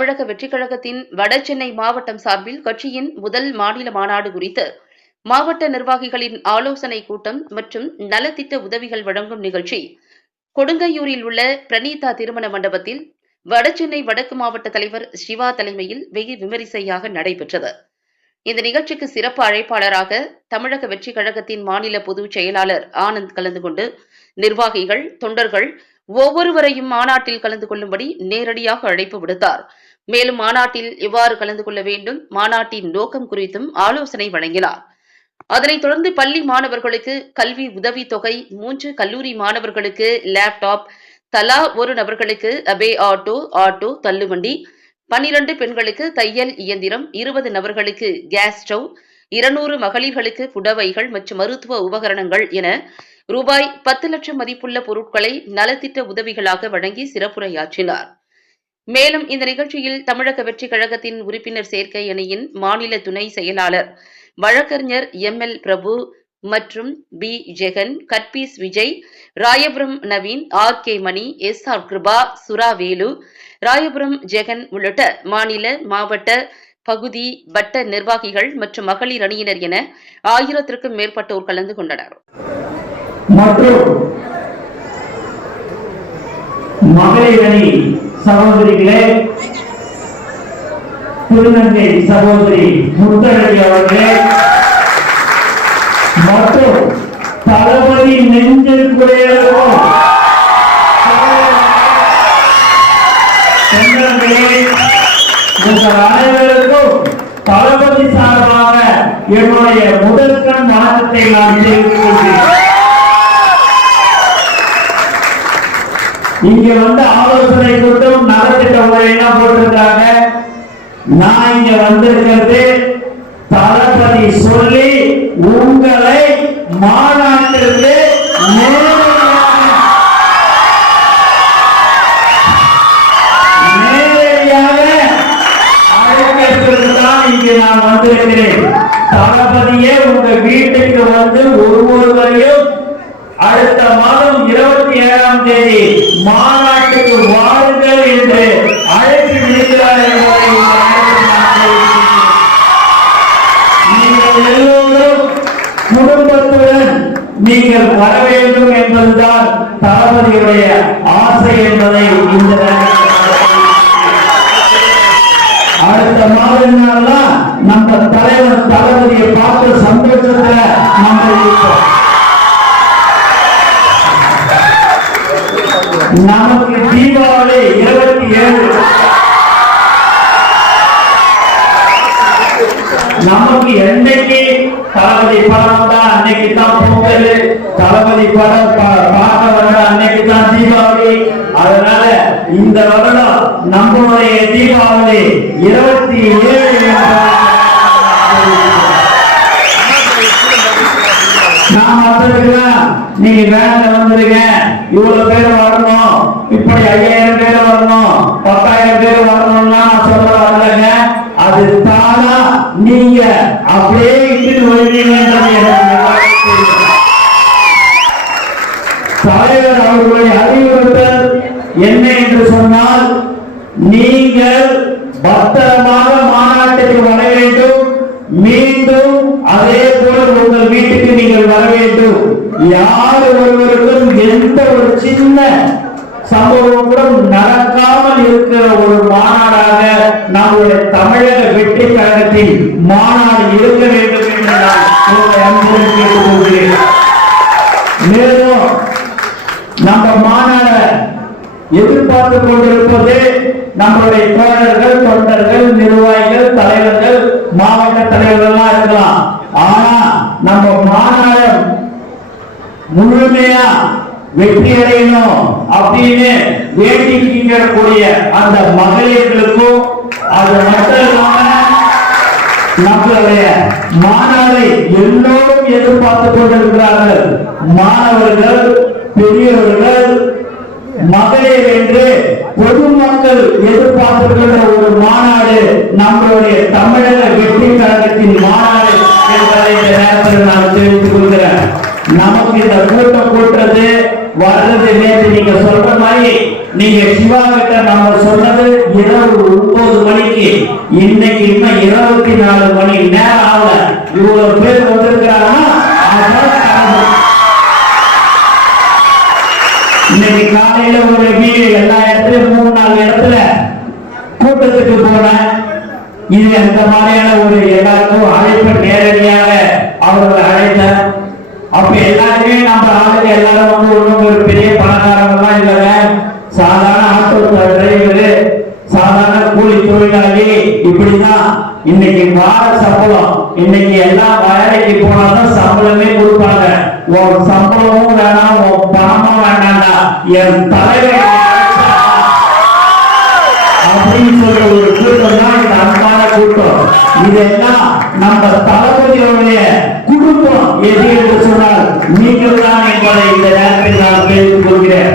தமிழக வெற்றிக் கழகத்தின் வடசென்னை மாவட்டம் சார்பில் கட்சியின் முதல் மாநில மாநாடு குறித்து மாவட்ட நிர்வாகிகளின் ஆலோசனை கூட்டம் மற்றும் நலத்திட்ட உதவிகள் வழங்கும் நிகழ்ச்சி. கொடுங்கையூரில் உள்ள பிரணீதா திருமண மண்டபத்தில் வடசென்னை வடக்கு மாவட்ட தலைவர் சிவா தலைமையில் வெகு விமரிசையாக நடைபெற்றது. இந்த நிகழ்ச்சிக்கு சிறப்பு அழைப்பாளராக தமிழக வெற்றிக் கழகத்தின் மாநில பொதுச் செயலாளர் ஆனந்த் கலந்து கொண்டு நிர்வாகிகள் தொண்டர்கள் ஒவ்வொருவரையும் மாநாட்டில் கலந்து கொள்ளும்படி நேரடியாக அழைப்பு விடுத்தார். மேலும் மாநாட்டில் எவ்வாறு கலந்து கொள்ள வேண்டும் மாநாட்டின் நோக்கம் குறித்தும் ஆலோசனை வழங்கினார். அதனைத் தொடர்ந்து பள்ளி மாணவர்களுக்கு கல்வி உதவி தொகை மூன்று கல்லூரி மாணவர்களுக்கு லேப்டாப் தலா ஒரு நபர்களுக்கு அபே ஆட்டோ ஆட்டோ தள்ளுவண்டி பன்னிரண்டு பெண்களுக்கு தையல் இயந்திரம் இருபது நபர்களுக்கு கேஸ் ஸ்டவ் இருநூறு மகளிர்களுக்கு புடவைகள் மற்றும் மருத்துவ உபகரணங்கள் என ரூபாய் பத்து லட்சம் மதிப்புள்ள பொருட்களை நலத்திட்ட உதவிகளாக வழங்கி சிறப்புரையாற்றினார். மேலும் இந்த நிகழ்ச்சியில் தமிழக வெற்றிக் கழகத்தின் உறுப்பினர் சேர்க்கை அணியின் மாநில துணை செயலாளர் வழக்கறிஞர் எம் எல் பிரபு மற்றும் P Jagan cut piece Vijay Royapuram Naveen R K Mani S R Kiruba Suravelu Royapuram Jagan உள்ளிட்ட மாநில மாவட்ட பகுதி வட்ட நிர்வாகிகள் மற்றும் மகளிர் அணியினர் என ஆயிரத்திற்கும் மேற்பட்டோர் கலந்து கொண்டனர். மற்றும் மகளிர் அணி சகோதரிகளே திருநங்கை சகோதரி முத்தழகி அவர்களே மற்றும் தளபதி நெஞ்சில் குறையலும் உங்கள் அனைவருக்கும் தளபதி சார்பாக என்னுடைய முதற்கண் வணக்கத்தை நான் தெரிவித்துக் கொள்கிறேன். இங்கே வந்து என்ன நலத்திட்ட போட்டிருக்காங்க நான் இங்க வந்திருக்கிறது தளபதி சொல்லி உங்களை மாநாட்டிற்கு தான் நான் வந்திருக்கிறேன். தளபதியே உங்க வீட்டுக்கு வந்து ஒரு ஒருவரையும் இருபத்தி ஏழாம் தேதி மாநாட்டுக்கு வாருங்கள் என்று அழைப்பு விடுக்கிறார் என்பதை நீங்கள் எல்லோரும் குடும்பத்துடன் நீங்கள் வர வேண்டும் என்பதுதான் தளபதியுடைய ஆசை என்பதை இந்த அடுத்த மாதங்கள்லாம் நம்ம தலைவர் தளபதியை பார்த்து சந்தோஷத்தை நம்ம இருப்போம். நமக்கு தீபாவளி இருபத்தி ஏழு. நமக்கு என்னைக்கு தளபதி படம் தான் அன்னைக்கு தான் பொங்கல் தளபதி படம் பார்க்க வர அன்னைக்கு தான் தீபாவளி. அதனால இந்த வருடம் நம்மளுடைய தீபாவளி இருபத்தி ஏழு நான் வந்திருக்கிறேன். நீங்க வேலை வந்துருங்க. இவ்வளவு பேர் வரணும். இப்படி ஐயாயிரம் பேர் வரணும். பத்தாயிரம் பேர் வரணும்னா சொல்ல வரலங்க. அது தானா நீங்க அப்படியே இட்டு வருவீங்கன்றது எனக்கு நல்லாவே தெரியும். தலைவர் அவர்களுடைய அறிவுறுத்தல் என்ன என்று சொன்னால் நீங்கள் பத்திரமாக மாநாட்டுக்கு வர வேண்டும் மீண்டும் அதே போல் உங்கள் வீட்டுக்கு நீங்கள் வர வேண்டும் யார் ஒருவருக்கும் எந்த ஒரு சின்ன சம்பவம் கூட நடக்காமல் இருக்கிற ஒரு மாநாடாக நம்முடைய தமிழக வெற்றி கழகத்தில் மாநாடு இருக்க வேண்டும் என்று நான் உங்களை அன்புடன் கேட்டுக்கொள்கிறேன். மேலும் நம்ம மாநாட எதிர்பார்த்து கொண்டிருப்பது நம்மளுடைய தோழர்கள் தொண்டர்கள் நிர்வாகிகள் தலைவர்கள் மாவட்ட தலைவர்கள் எல்லாம் இருக்கலாம் ஆனா நம்ம மாநாடு முழுமையா வெற்றி அடையணும் அப்படின்னு வேண்டிக்கக்கூடிய அந்த மகளிர்களுக்கும் அது மட்டும் இல்லாம நம்மளுடைய எல்லோரும் எதிர்பார்த்து கொண்டிருக்கிறார்கள். மாணவர்கள் பெரியவர்கள் மகளிர் என்று பொதுமக்கள் எதிர்பார்த்திருக்கின்ற ஒரு மாநாடு நம்மளுடைய தமிழக வெற்றி கழகத்தின் மாநாடு என்பதை இந்த நேரத்தில் நான் தெரிவித்துக் கொள்கிறேன். நமக்கு இந்த கூட்டம் கூட்டுறது வர்றது நேற்று நீங்க சொல்ற மாதிரி நீங்க சிவா கிட்ட நம்ம சொன்னது இரவு ஒன்பது மணிக்கு. இன்னைக்கு இன்னும் இருபத்தி நாலு மணி நேரம் ஆகல. இவ்வளவு பேர் வந்திருக்கிறாங்கன்னா இன்னைக்கு காலையில ஒரு வீடு எல்லா இடத்துலயும் மூணு நாலு இடத்துல கூட்டத்துக்கு போனேன். இது அந்த மாதிரியான ஒரு எல்லாருக்கும் அழைப்பு நேரடியாக அவர்களை அழைத்தேன் அப்ப எல்லாருமே நம்ம ஆளுங்க எல்லாரும் வந்து ஒண்ணும் ஒரு பெரிய பணக்காரங்கலாம் இல்லைங்க. சாதாரண ஆட்டோ டிரைவரு சாதாரண கூலி தொழிலாளி இப்படிதான் இன்னைக்கு வார சம்பளம் இன்னைக்கு எல்லா வேலைக்கு போனாதான் சம்பளமே கொடுப்பாங்க. உன் சம்பளமும் வேணாம் உன் பணமும் வேணாம்டா. என் தலைவர் அப்படின்னு சொல்ற ஒரு அன்பான இதெல்லாம் நம்ம தளபதியோடைய குடும்பம் எது என்று சொன்னால் நீங்கள் தான் என்பதை இந்த நேரத்தில் நான் தெரிந்து கொள்கிறேன்.